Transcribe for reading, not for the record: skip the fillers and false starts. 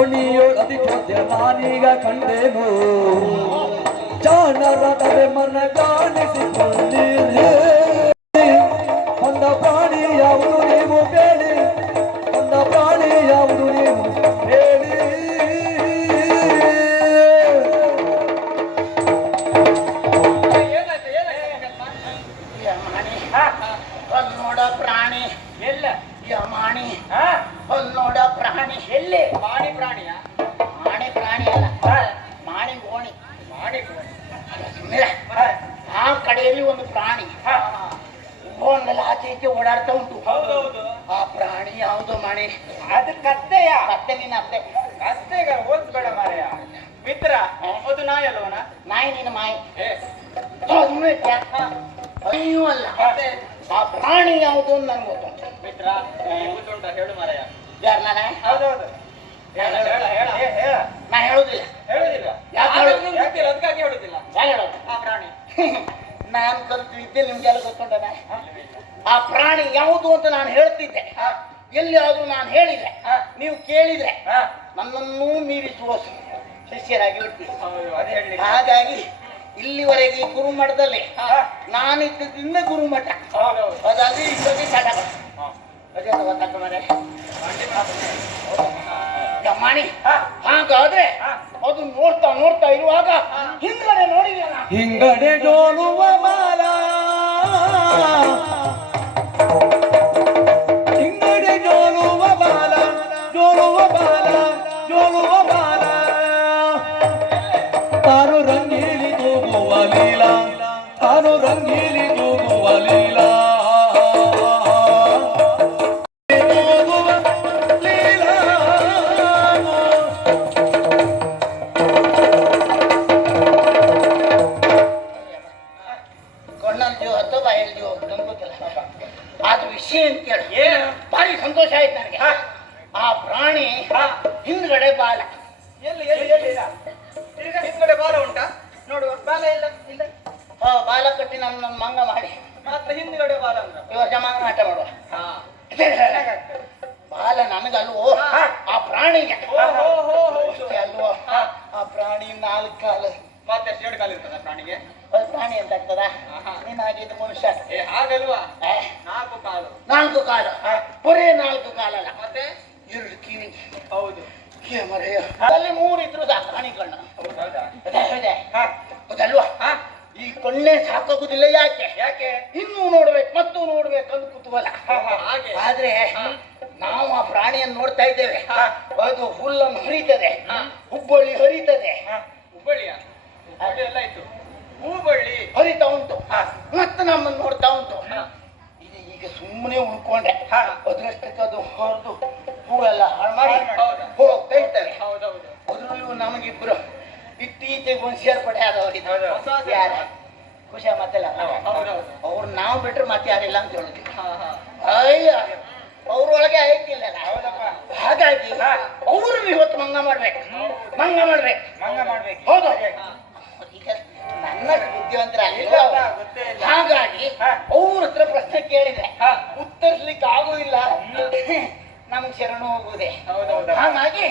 ದೋಣಿಯೊಳದಿ ಜೊತೆ ನಾನೀಗ ಕಂಡೇನು ಜಾಣರ ತಲೆ ಮನ ಕಾಣಿಸಿಕೊಂಡಿದೆ ಒಂದ ಪ್ರಾಣಿ ಯಾವುದು ನೀವು ಬೇಡಿ ಒಂದ ಪ್ರಾಣಿ ಯಾವುದು ನೀವು ಬೇಡಿ ನೋಡ ಪ್ರಾಣಿ ಎಲ್ಲ ಮಾಣಿ ನೋಡ ಪ್ರಾಣಿ ಎಲ್ಲಿ ಮಾಣಿ ಪ್ರಾಣಿಯ ಮಾಣಿ ಪ್ರಾಣಿ ಅಲ್ಲ ಮಾಣಿ ಗೋಣಿ ಮಾಣಿ ಗೋಣಿ ಆ ಕಡೆಯಲ್ಲಿ ಒಂದು ಪ್ರಾಣಿ ಗೋಣೆಲ್ಲ ಆಚೆ ಈಚೆ ಓಡಾಡ್ತಾ ಉಂಟು ಆ ಪ್ರಾಣಿ ಯಾವುದು ಮಾಣಿ ಅದು ಕತ್ತೆಯ ಕತ್ತೆ ನಿನ್ನ ಅತ್ತೆ ಕತ್ತೆಗ ಹೋಲ್ಸ್ಬೇಡ ಮಾರೆಯ ಮಿತ್ರ ಅದು ನಾಯಿ ಅಲ್ವನ ನಾಯಿ ನಿನ್ನ ಮಾಯಿ ಅಯ್ಯೋ ಅಲ್ಲ ಆ ಪ್ರಾಣಿ ಯಾವುದು ಅಂತ ನನ್ಗೆ ಗೊತ್ತುಂಟು ಮಿತ್ರ ಗೊತ್ತುಂಟ ಹೇಳು ಮಾರಾಯ ಯಾರು ನಾನೇ ಹೌದೌದು ನಾ ಹೇಳುದಿಲ್ಲ ಅದಕ್ಕಾಗಿ ಹೇಳುದಿಲ್ಲ ಯಾರು ಹೇಳೋದು ಆ ಪ್ರಾಣಿ ನಾನು ಕಲ್ತಿದ್ದೆ ನಿಮ್ಗೆಲ್ಲ ಗೊತ್ತುಂಟನ ಆ ಪ್ರಾಣಿ ಯಾವುದು ಅಂತ ನಾನು ಹೇಳ್ತಿದ್ದೆ ಎಲ್ಲಿಯಾದ್ರೂ ನಾನು ಹೇಳಿದ್ರೆ ನೀವು ಕೇಳಿದ್ರೆ ನನ್ನನ್ನೂ ಮೀರಿಸುವ ಶಿಷ್ಯರಾಗಿ ಬಿಡ್ತೀವಿ ಹಾಗಾಗಿ ಇಲ್ಲಿವರೆಗೆ ಗುರುಮಠದಲ್ಲಿ ನಾನಿದ್ದರಿಂದ ಗುರುಮಠ ಅದಾದ್ರೆ ಇಷ್ಟೊಂದು ಚಟ ಗೊತ್ತಾಗ ಮಾಣಿ ಹಾಗಾದ್ರೆ ಅದು ನೋಡ್ತಾ ನೋಡ್ತಾ ಇರುವಾಗ ಹಿಂಗಡೆ ನೋಡಿದ್ಯಲ್ಲ ಹಿಂಗಡೆ ಜೋಲುವ ಬಾಲ ಹಿಂಗಡೆ ಜೋಲುವ ಬಾಲ ಜೋಲುವ ಬಾಲ ಜೋಲುವ ಬಾಲ ತಾನು ರಂಗೀಲಿ ತೂಗುವ ಲೀಲಾ ತಾನು ರಂಗೀಲಿ ತೂಗುವ ಲೀಲಾ ಭಾರಿ ಸಂತೋಷ ಆಯ್ತು ನನಗೆ ಆ ಪ್ರಾಣಿ ಹಿಂದ್ಗಡೆ ಬಾಲ ಎಲ್ಲಿ ಹಿಂದ್ಗಡೆ ಬಾಲ ಉಂಟಾ ನೋಡುವ ಬಾಲ ಇಲ್ಲ ಇಲ್ಲ ಬಾಲ ಕಟ್ಟಿ ನನ್ನ ಮಂಗ ಮಾಡಿ ಮಾತ್ರ ಹಿಂದ್ಗಡೆ ಬಾಲ ಅಂತ ಈ ವರ್ಷ ಮಂಗ ಆಟ ಮಾಡುವ ಬಾಲ ನನಗಲ್ವೋ ಆ ಪ್ರಾಣಿಗೆ ಅಲ್ವೋ ಆ ಪ್ರಾಣಿ 4 ಕಾಲು ಮತ್ತೆ 2 ಕಾಲು ಇರ್ತದ ಪ್ರಾಣಿಗೆ ಪ್ರಾಣಿ ಅಂತ ಆಗ್ತದ ನೀನ್ ಹಾಗಿದ್ದು ಮನುಷ್ಯ ಹಾಗಲ್ವಾ 4 ಕಾಲು ಬರೇ 4 ಕಾಲಲ್ಲ ಮತ್ತೆ 2 ಕಿವಿ ಹೌದು ಮರೆಯ ಅಲ್ಲಿ 3 ಇದ್ರು ಸಾಕು ಪ್ರಾಣಿ ಕಣ್ಣು ಹೌದಲ್ವಾ ಈ ಕಣ್ಣೇ ಸಾಕಾಗುದಿಲ್ಲ ಯಾಕೆ ಇನ್ನೂ ನೋಡ್ಬೇಕು ಮತ್ತೂ ನೋಡ್ಬೇಕು ಅಂತ ಕುತೂಹಲ ಆದ್ರೆ ನಾವು ಆ ಪ್ರಾಣಿಯನ್ನು ನೋಡ್ತಾ ಇದ್ದೇವೆ ಅದು ಹುಲ್ಲನ್ನು ಹರಿತದೆ ಹುಬ್ಬಳ್ಳಿ ಹರಿತದೆ ಹುಬ್ಬಳ್ಳಿಯ ಎಲ್ಲ ಇತ್ತು ಹೂಬಳ್ಳಿ ಹರಿತಾ ಉಂಟು ಮತ್ತೆ ನಮ್ಮನ್ನು ನೋಡ್ತಾ ಉಂಟು ಈಗ ಸುಮ್ಮನೆ ಉಳ್ಕೊಂಡೆ ಅದ್ರಷ್ಟಕ್ಕೆ ಅದು ಹೊರದು ಹೂವೆಲ್ಲ ಹಾಳು ಮಾಡಿ ಹೋಗ್ತಾ ಇರ್ತಾರೆ ಅದ್ರಲ್ಲೂ ನಮಗಿಬ್ರು ಇತ್ತೀಚೆಗೆ ಒಂದು ಸೇರ್ಪಡೆ ಆದವರು ಯಾರ ಖುಷಿ ಮತ್ತೆಲ್ಲ ಅವ್ರು ನಾವು ಬಿಟ್ರೆ ಮತ್ತೆ ಯಾರಿಲ್ಲ ಅಂತ ಹೇಳುದು ಅಯ್ಯ ಅವ್ರೊಳಗೆ ಆಯ್ತಿಲ್ಲ ಹಾಗಾಗಿ ಅವರು ಇವತ್ತು ಮಂಗ ಮಾಡ್ಬೇಕು ಹೌದು ನನ್ನ ಬುದ್ಧಿವಂತರ ಹಾಗಾಗಿ ಅವ್ರ ಹತ್ರ ಪ್ರಶ್ನೆ ಕೇಳಿದ್ರೆ ಉತ್ತರಿಸ್ಲಿಕ್ಕೆ ಆಗುದಿಲ್ಲ ನಮ್ಗೆ ಶರಣು ಹೋಗುವುದೇ ಹಾಗಾಗಿ